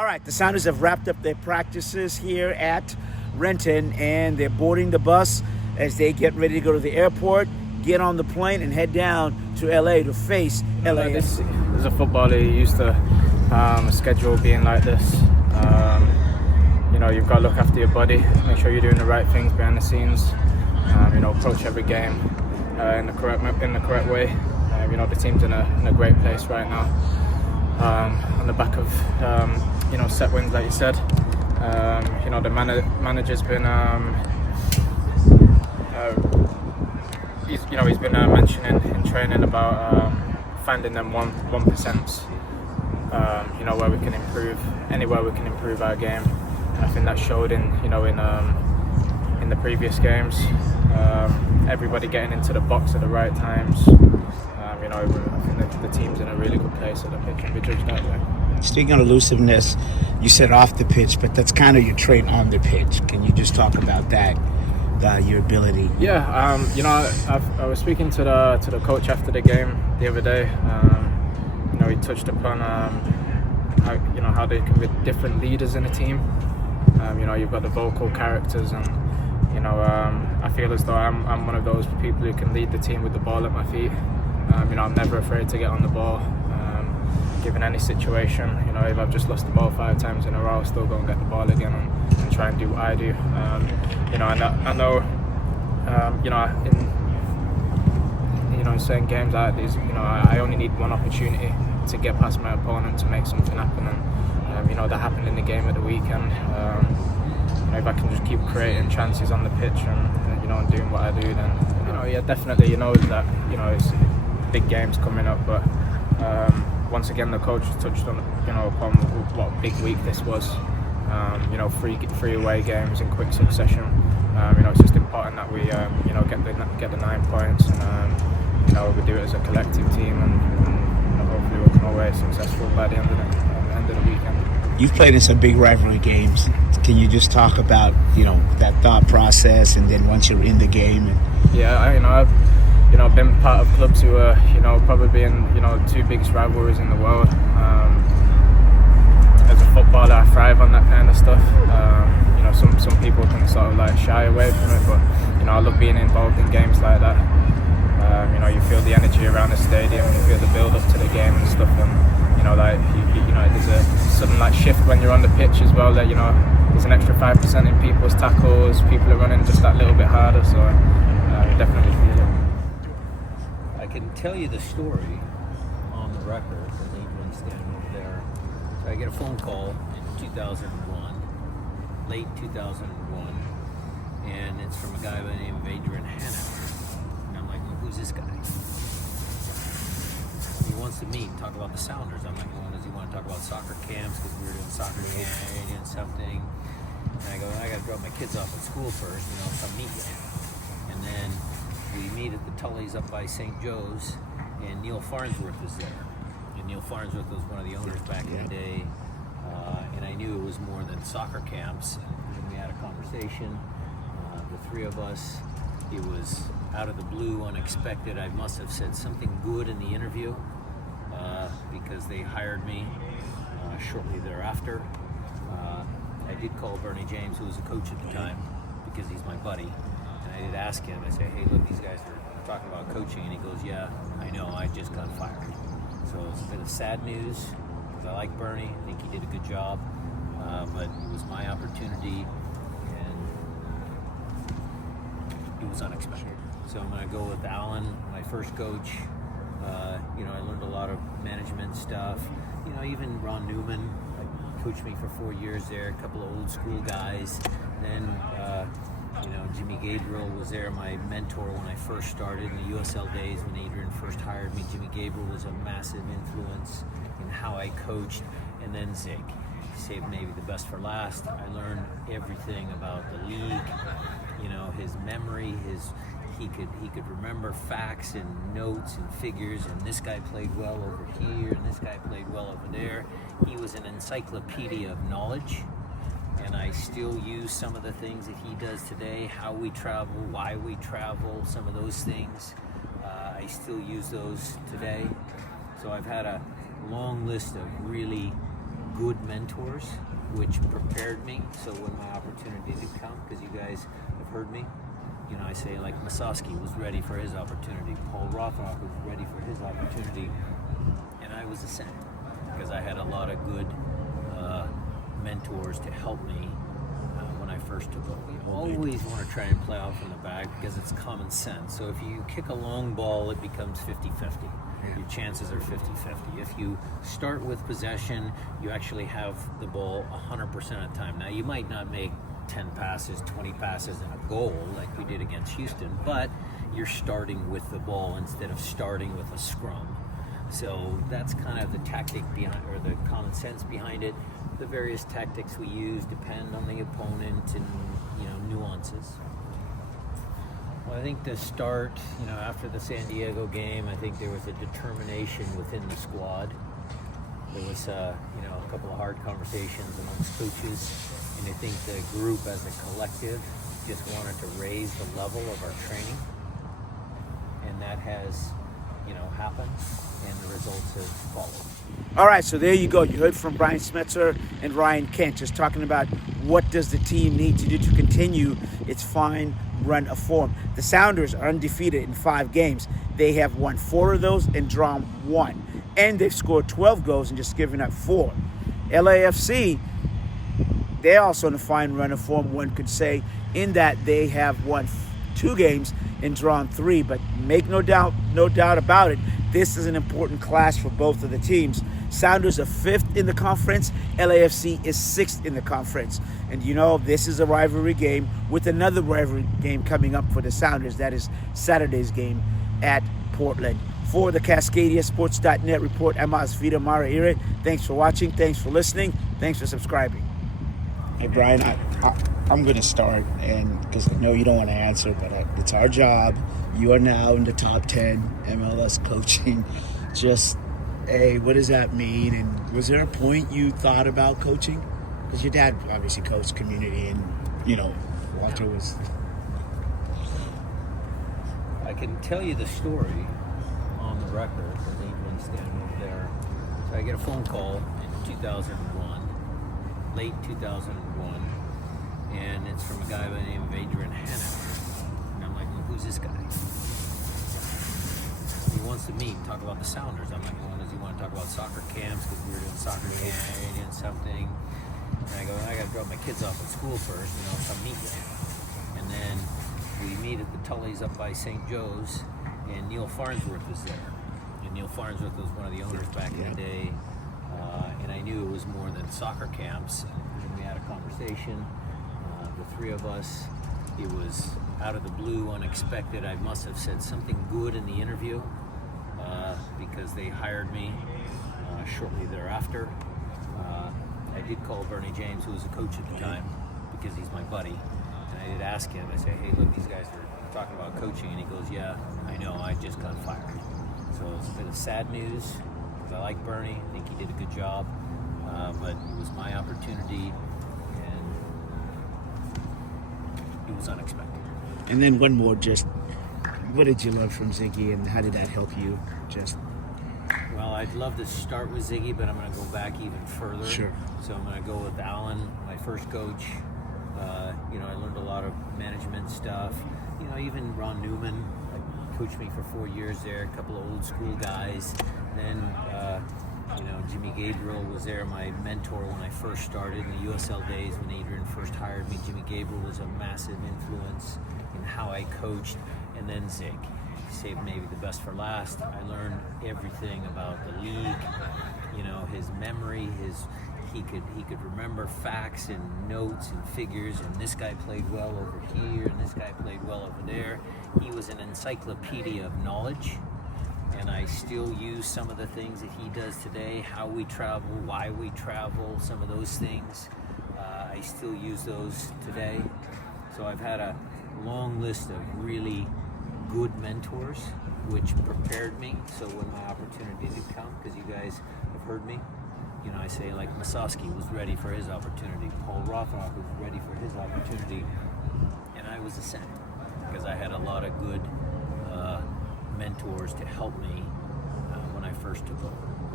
All right, the Sounders have wrapped up their practices here at Renton, and they're boarding the bus as they get ready to go to the airport, get on the plane, and head down to LA to face LAFC. As a footballer, you're used to a schedule being like this. You've got to look after your body, make sure you're doing the right things behind the scenes. Approach every game in the correct way. The team's in a great place right now. On the back of set wins, like you said. The manager's been he's been mentioning in training about finding them 1%. Where we can improve, anywhere we can improve our game. And I think that showed in the previous games. Everybody getting into the box at the right times. I think the team's in a really good place at the pitch and we judged that way. Speaking of elusiveness, you said off the pitch, but that's kind of your trait on the pitch. Can you just talk about that, your ability? Yeah, I was speaking to the coach after the game the other day. He touched upon how they can be different leaders in a team. You've got the vocal characters, and I feel as though I'm one of those people who can lead the team with the ball at my feet. I'm never afraid to get on the ball, given any situation. If I've just lost the ball 5 times in a row, I'll still go and get the ball again and try and do what I do. In certain games like these, I only need one opportunity to get past my opponent to make something happen, and that happened in the game of the weekend. If I can just keep creating chances on the pitch and doing what I do, then definitely that it's big games coming up, but once again the coach touched on upon what a big week this was. Three away games in quick succession. It's just important that we get the 9 points, and we do it as a collective team, and hopefully we'll come away successful by the end of the weekend. You've played in some big rivalry games. Can you just talk about that thought process, and then once you're in the game? I've been part of clubs who are probably in 2 biggest rivalries in the world. As a footballer, I thrive on that kind of stuff. Some people can sort of shy away from it, but I love being involved in games like that. You feel the energy around the stadium, you feel the build up to the game and stuff, and there's a sudden shift when you're on the pitch as well. That there's an extra 5% in people's tackles. People are running just that little bit harder, so definitely feel it. I can tell you the story on the record. The lead one standing over there. So I get a phone call in 2001, late 2001, and it's from a guy by the name of Adrian Hanauer. And I'm like, well, who's this guy? He wants to meet and talk about the Sounders. I'm like, well, does he want to talk about soccer camps? Because we were doing soccer camps, doing something. And I go, I got to drop my kids off at school first, so I'll meet you. And then we meet at the Tully's up by St. Joe's, and Neil Farnsworth was there. And Neil Farnsworth was one of the owners back in the day, and I knew it was more than soccer camps. And we had a conversation, the 3 of us. It was out of the blue, unexpected. I must have said something good in the interview, because they hired me shortly thereafter. I did call Bernie James, who was the coach at the time, because he's my buddy. And I did ask him, I said, hey, look, these guys are talking about coaching. And he goes, yeah, I know, I just got fired. So it's a bit of sad news, because I like Bernie. I think he did a good job. But it was my opportunity, and it was unexpected. So I'm going to go with Alan, my first coach. I learned a lot of management stuff. Even Ron Newman coached me for 4 years there, a couple of old school guys. Then Jimmy Gabriel was there, my mentor when I first started in the USL days when Adrian first hired me. Jimmy Gabriel was a massive influence in how I coached. And then Zig. He saved maybe the best for last. I learned everything about the league, his memory, he could remember facts and notes and figures, and this guy played well over here, and this guy played well over there. He was an encyclopedia of knowledge. And I still use some of the things that he does today, how we travel, why we travel, some of those things. I still use those today. So I've had a long list of really good mentors, which prepared me. So when my opportunity did come, because you guys have heard me, you know, I say like Masowski was ready for his opportunity, Paul Rothrock was ready for his opportunity, and I was the same, because I had a lot of good mentors to help me when I first took over. You always want to try and play out from the back because it's common sense. So if you kick a long ball, it becomes 50-50. Your chances are 50-50. If you start with possession, you actually have the ball 100% of the time. Now, you might not make 10 passes, 20 passes, and a goal like we did against Houston, but you're starting with the ball instead of starting with a scrum. So that's kind of the tactic behind, or the common sense behind it. The various tactics we use depend on the opponent and, you know, nuances. Well, I think to start, you know, after the San Diego game, I think there was a determination within the squad. There was, you know, a couple of hard conversations amongst coaches, and I think the group as a collective just wanted to raise the level of our training, and that has, you know, happened, and the results have followed. All right, so there you go. You heard from Brian Smetzer and Ryan Kent just talking about what does the team need to do to continue its fine run of form. The Sounders are undefeated in 5 games. They have won 4 of those and drawn 1. And they've scored 12 goals and just given up 4. LAFC, they're also in a fine run of form, one could say, in that they have won 2 games and drawn 3. But make no doubt about it, this is an important clash for both of the teams. Sounders are 5th in the conference. LAFC is 6th in the conference. And you know, this is a rivalry game with another rivalry game coming up for the Sounders. That is Saturday's game at Portland. For the CascadiaSports.net report, I'm Osvita Maraire. Thanks for watching. Thanks for listening. Thanks for subscribing. Hey, Brian, I'm going to start, and because I know you don't want to answer, but it's our job. You are now in the top 10 MLS coaching. Just, hey, what does that mean? And was there a point you thought about coaching? Because your dad obviously coached community, and, you know, Walter was... I can tell you the story on the record, because Adrian's standing over there. So I get a phone call in 2001, late 2001, and it's from a guy by the name of Adrian Hanauer. And I'm like, well, who's this guy? He wants to meet and talk about the Sounders. I'm like, well, does he want to talk about soccer camps? Because we were doing soccer camps and something. And I go, I got to drop my kids off at school first, you know, come meet you. And then we meet at the Tully's up by St. Joe's, and Neil Farnsworth was there. And Neil Farnsworth was one of the owners back in the day, and I knew it was more than soccer camps. And we had a conversation, the 3 of us. It was out of the blue, unexpected. I must have said something good in the interview, because they hired me shortly thereafter. I did call Bernie James, who was a coach at the time, because he's my buddy. And I did ask him, I said, hey, look, these guys are talking about coaching. And he goes, yeah, I know, I just got fired. So it's a bit of sad news, because I like Bernie. I think he did a good job. But it was my opportunity, and it was unexpected. And then one more, just what did you love from Ziggy, and how did that help you? Just Well, I'd love to start with Ziggy, but I'm going to go back even further. Sure. So I'm going to go with Alan, my first coach. You know, I learned a lot of management stuff. You know, even Ron Newman coached me for 4 years there, a couple of old school guys. Then, you know, Jimmy Gabriel was there, my mentor when I first started in the USL days when Adrian first hired me. Jimmy Gabriel was a massive influence in how I coached. And then Zig. Saved maybe the best for last. I learned everything about the league, you know, his memory, he could remember facts and notes and figures, and this guy played well over here and this guy played well over there. He was an encyclopedia of knowledge, and I still use some of the things that he does today, how we travel, why we travel, some of those things. I still use those today. So I've had a long list of really good mentors, which prepared me. So when my opportunity did come, because you guys have heard me, you know, I say like Masowski was ready for his opportunity, Paul Rothrock was ready for his opportunity, and I was the same, because I had a lot of good mentors to help me when I first took over.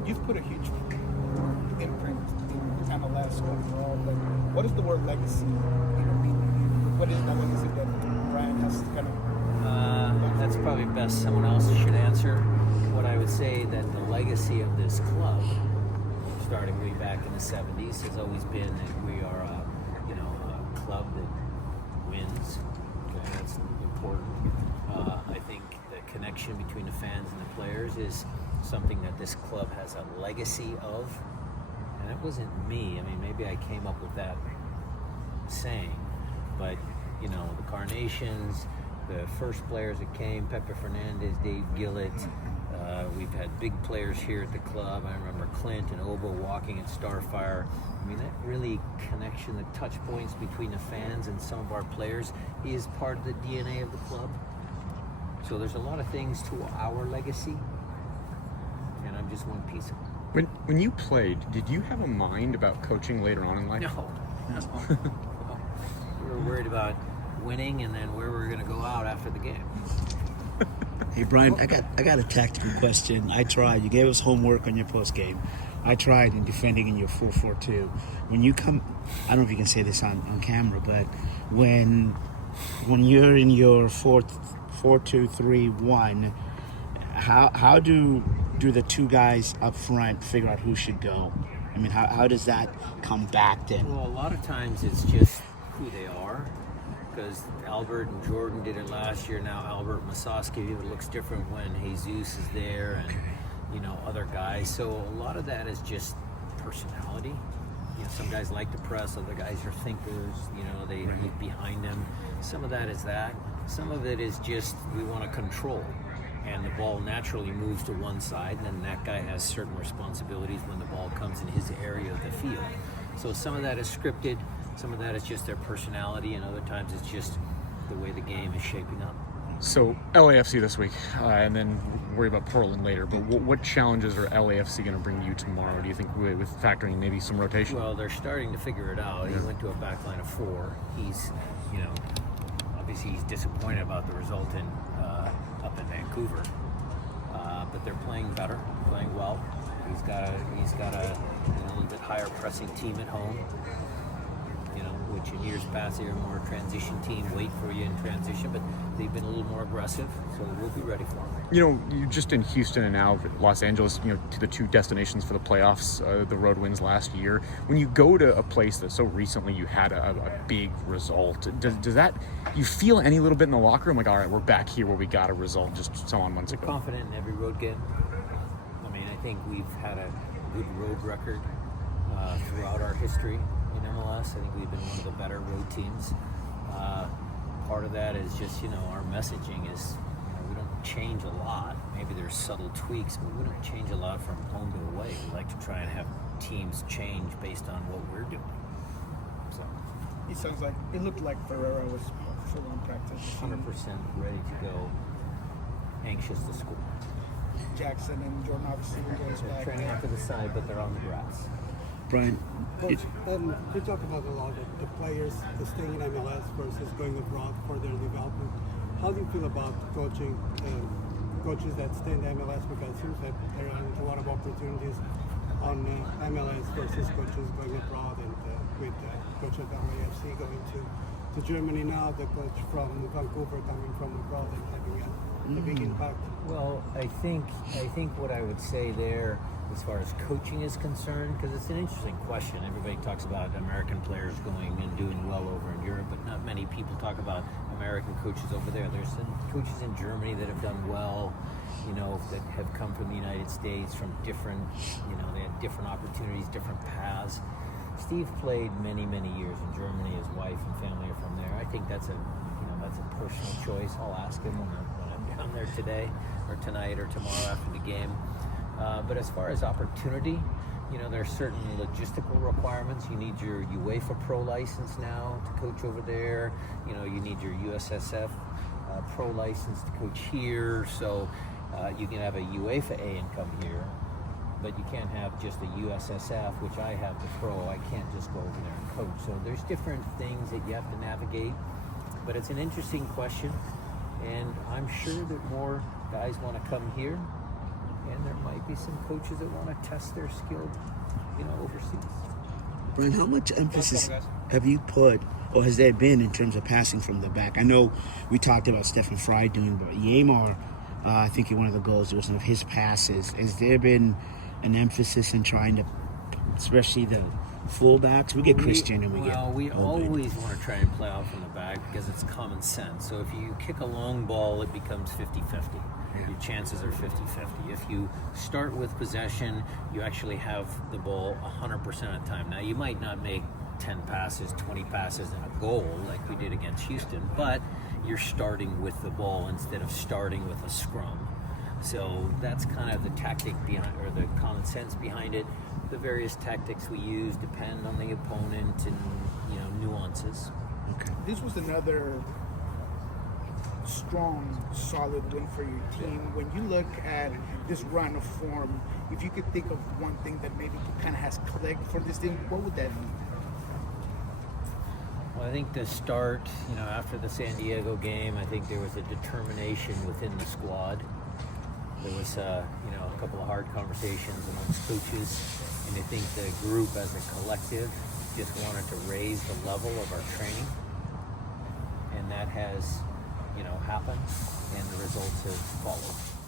you've put a huge imprint in MLS overall. But what does the word legacy mean? What is that legacy that Brian has kind of? That's probably best someone else should answer. What I would say that the legacy of this club, starting way back in the 70s, has always been that we are a club that wins. Okay, that's important. I think the connection between the fans and the players is something that this club has a legacy of. And it wasn't me. I mean, maybe I came up with that saying, but the Carnations, the first players that came, Pepe Fernandez, Dave Gillett. We've had big players here at the club. I remember Clint and Obo walking at Starfire. I mean, that really connection, the touch points between the fans and some of our players is part of the DNA of the club. So there's a lot of things to our legacy, and I'm just one piece of it. When you played, did you have a mind about coaching later on in life? No. We were worried about winning and then where we were going to go out after the game. Hey Brian, I got a tactical question. I tried. You gave us homework on your post game. I tried in defending in your 4-4-2. When you come, I don't know if you can say this on camera, but when you're in your 4-2-3-1, how do the two guys up front figure out who should go? I mean, how does that come back then? Well, a lot of times it's just who they are. Because Albert and Jordan did it last year. Now Albert Masoski, it looks different when Jesus is there and other guys. So a lot of that is just personality. Some guys like to press, other guys are thinkers. They leave behind them. Some of that is that. Some of it is just we want to control, and the ball naturally moves to one side, and then that guy has certain responsibilities when the ball comes in his area of the field. So some of that is scripted. Some of that is just their personality, and other times it's just the way the game is shaping up. So LAFC this week, and then worry about Portland later. But what challenges are LAFC going to bring you tomorrow? Do you think with factoring maybe some rotation? Well, they're starting to figure it out. He went to a back line of 4. He's, obviously he's disappointed about the result up in Vancouver. But they're playing better, playing well. He's got a little bit higher pressing team at home. Which in years past they're more transition team, wait for you in transition, but they've been a little more aggressive, so we'll be ready for them. You're just in Houston and now Los Angeles, to the two destinations for the playoffs, the road wins last year. When you go to a place that so recently you had a big result, does that, you feel any little bit in the locker room, like, all right, we're back here where we got a result just so on months ago? Confident in every road game. I mean, I think we've had a good road record throughout our history in MLS. I think we've been one of the better road teams. Part of that is just, our messaging is, we don't change a lot. Maybe there's subtle tweaks, but we don't change a lot from home to away. We like to try and have teams change based on what we're doing. So, It looked like Ferreira was full on practice. 100% ready to go, anxious to score. Jackson and Jordan obviously goes They're back. training off to the side, but they're on the grass. Brian, Coach, you talk about a lot of the players staying in MLS versus going abroad for their development. How do you feel about coaches that stay in the MLS, because it seems that there are a lot of opportunities on MLS versus coaches going abroad, and with coach of LAFC going to Germany now, the coach from Vancouver coming from abroad and having a big impact? Well, I think what I would say there, as far as coaching is concerned, because it's an interesting question. Everybody talks about American players going and doing well over in Europe, but not many people talk about American coaches over there. There's some coaches in Germany that have done well, that have come from the United States, from different, they had different opportunities, different paths. Steve played many, many years in Germany. His wife and family are from there. I think that's a personal choice. I'll ask him when I'm down there today or tonight or tomorrow after the game. But as far as opportunity, there are certain logistical requirements. You need your UEFA Pro license now to coach over there. You need your USSF Pro license to coach here. So you can have a UEFA A and come here, but you can't have just a USSF, which I have the Pro. I can't just go over there and coach. So there's different things that you have to navigate. But it's an interesting question, and I'm sure that more guys want to come here. And there might be some coaches that want to test their skill, overseas. Brian, how much emphasis have you put, or has there been, in terms of passing from the back? I know we talked about Stephen Fry doing, but Yamar, I think in one of the goals, there was one of his passes. Has there been an emphasis in trying to, especially the fullbacks? We get Christian and we always want to try and play out from the back because it's common sense. So if you kick a long ball, it becomes 50-50. Your chances are 50-50. If you start with possession, you actually have the ball 100% of the time. Now, you might not make 10 passes, 20 passes, and a goal like we did against Houston, but you're starting with the ball instead of starting with a scrum. So that's kind of the tactic behind, or the common sense behind it. The various tactics we use depend on the opponent and, nuances. Okay. This was another strong, solid win for your team. When you look at this run of form, if you could think of one thing that maybe kind of has clicked for this team, what would that be? Well, I think the start, after the San Diego game, I think there was a determination within the squad. There was, a couple of hard conversations amongst coaches, and I think the group as a collective just wanted to raise the level of our training, and that has, happened, and the results have followed.